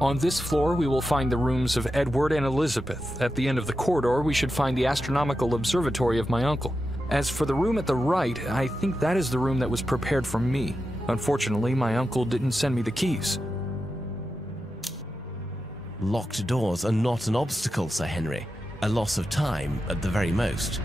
On this floor, we will find the rooms of Edward and Elizabeth. At the end of the corridor, we should find the astronomical observatory of my uncle. As for the room at the right, I think that is the room that was prepared for me. Unfortunately, my uncle didn't send me the keys. Locked doors are not an obstacle, Sir Henry. A loss of time, at the very most.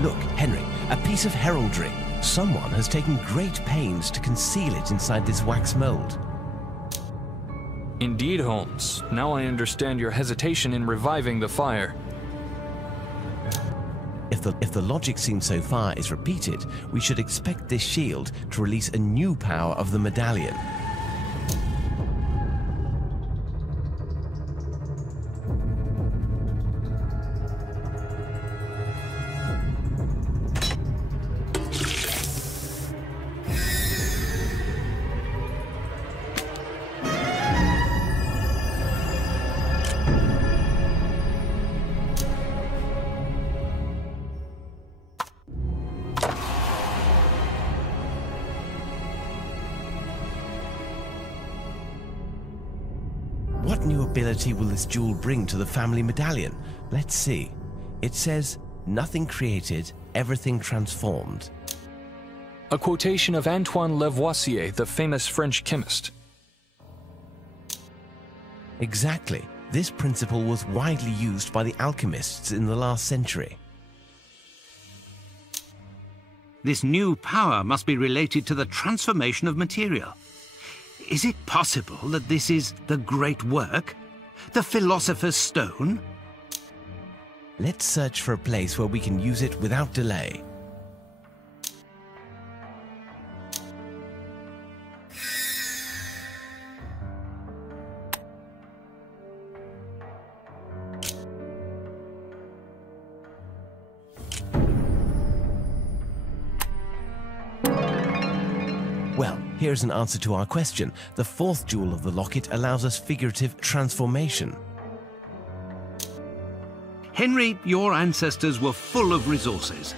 Look, Henry, a piece of heraldry. Someone has taken great pains to conceal it inside this wax mold. Indeed, Holmes. Now I understand your hesitation in reviving the fire. If the logic seen so far is repeated, we should expect this shield to release a new power of the medallion. What new ability will this jewel bring to the family medallion? Let's see. It says, nothing created, everything transformed. A quotation of Antoine Lavoisier, the famous French chemist. Exactly. This principle was widely used by the alchemists in the last century. This new power must be related to the transformation of material. Is it possible that this is the great work? The philosopher's stone? Let's search for a place where we can use it without delay. Well, here's an answer to our question. The fourth jewel of the locket allows us figurative transformation. Henry, your ancestors were full of resources.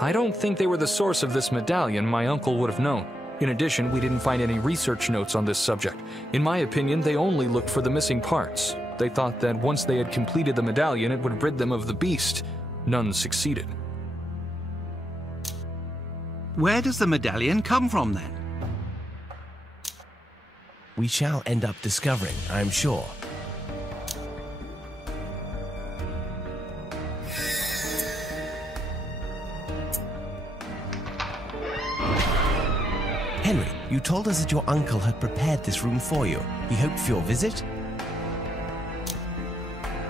I don't think they were the source of this medallion. My uncle would have known. In addition, we didn't find any research notes on this subject. In my opinion, they only looked for the missing parts. They thought that once they had completed the medallion, it would rid them of the beast. None succeeded. Where does the medallion come from, then? We shall end up discovering, I'm sure. Henry, you told us that your uncle had prepared this room for you. He hoped for your visit?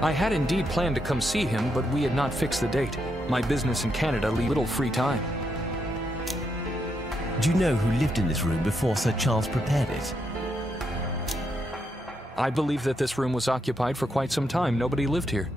I had indeed planned to come see him, but we had not fixed the date. My business in Canada leaves little free time. Do you know who lived in this room before Sir Charles prepared it? I believe that this room was occupied for quite some time. Nobody lived here.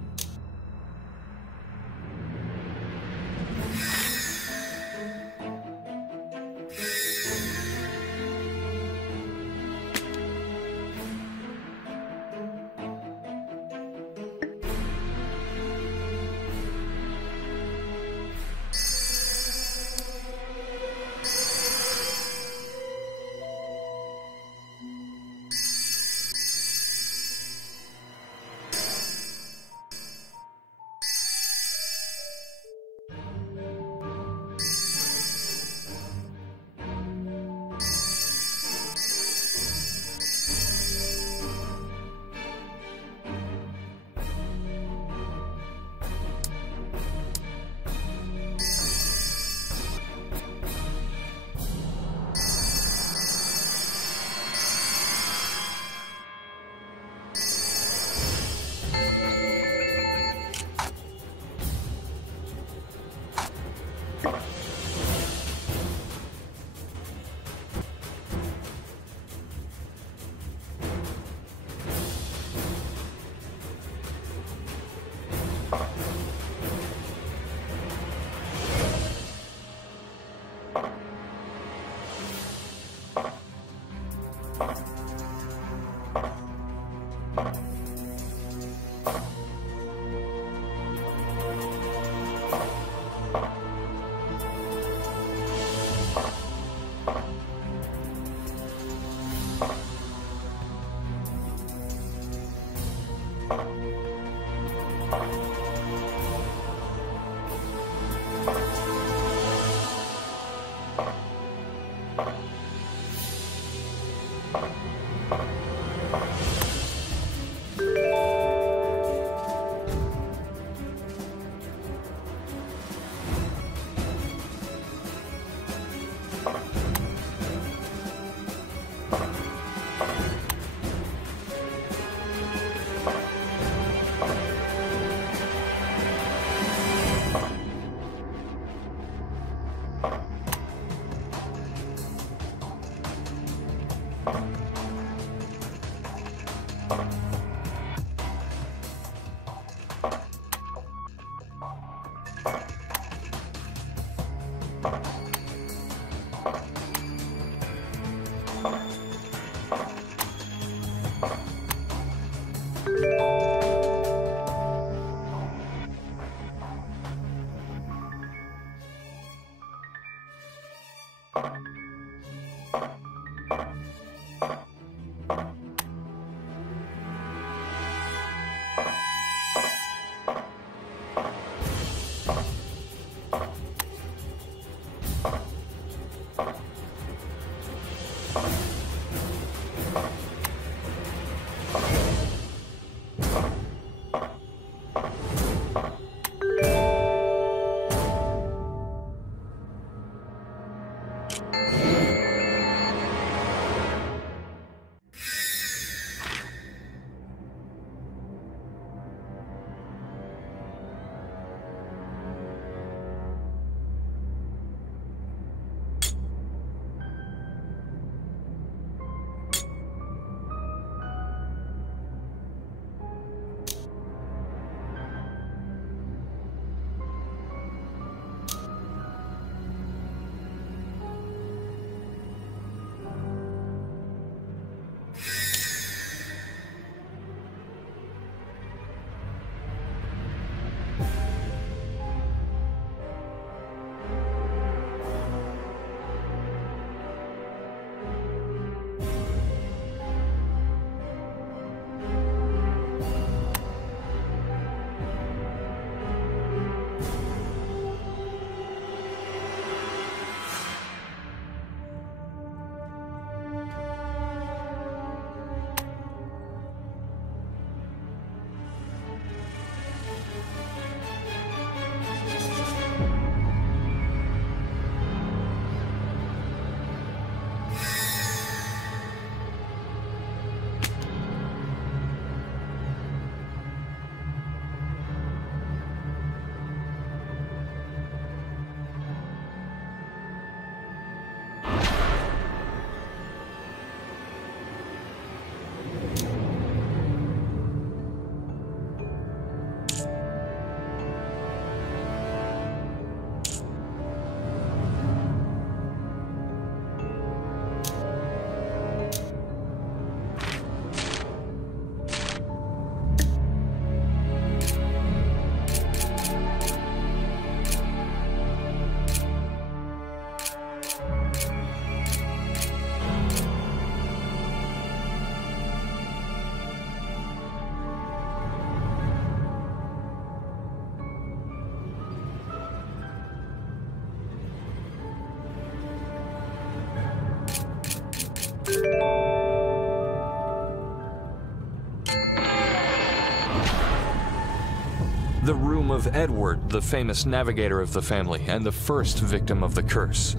The room of Edward, the famous navigator of the family and the first victim of the curse.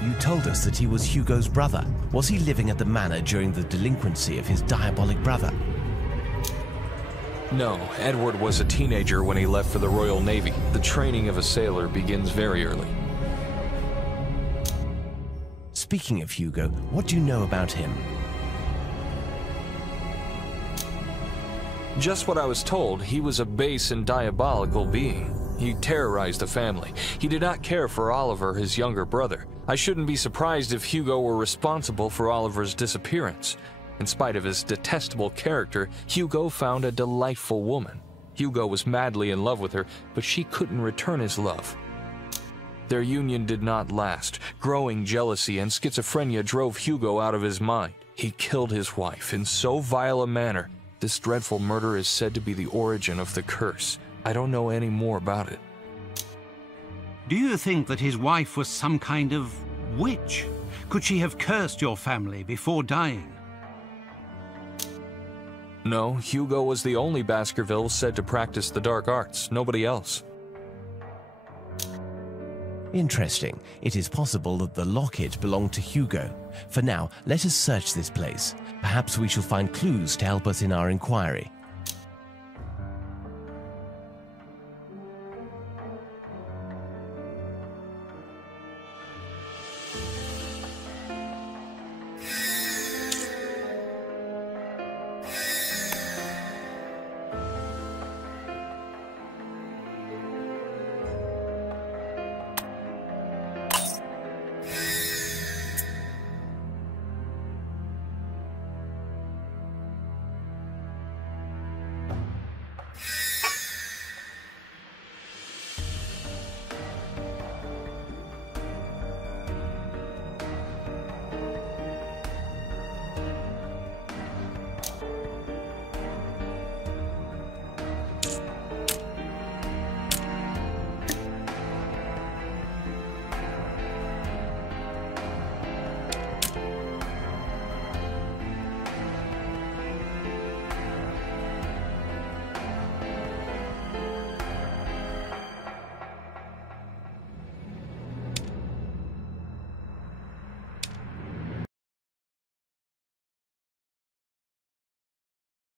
You told us that he was Hugo's brother. Was he living at the manor during the delinquency of his diabolic brother? No, Edward was a teenager when he left for the Royal Navy. The training of a sailor begins very early. Speaking of Hugo, what do you know about him? Just what I was told. He was a base and diabolical being. He terrorized the family. He did not care for Oliver, his younger brother. I shouldn't be surprised if Hugo were responsible for Oliver's disappearance. In spite of his detestable character, Hugo found a delightful woman. Hugo was madly in love with her, but she couldn't return his love. Their union did not last. Growing jealousy and schizophrenia drove Hugo out of his mind. He killed his wife in so vile a manner. This dreadful murder is said to be the origin of the curse. I don't know any more about it. Do you think that his wife was some kind of witch? Could she have cursed your family before dying? No, Hugo was the only Baskerville said to practice the dark arts, nobody else. Interesting. It is possible that the locket belonged to Hugo. For now, let us search this place. Perhaps we shall find clues to help us in our inquiry.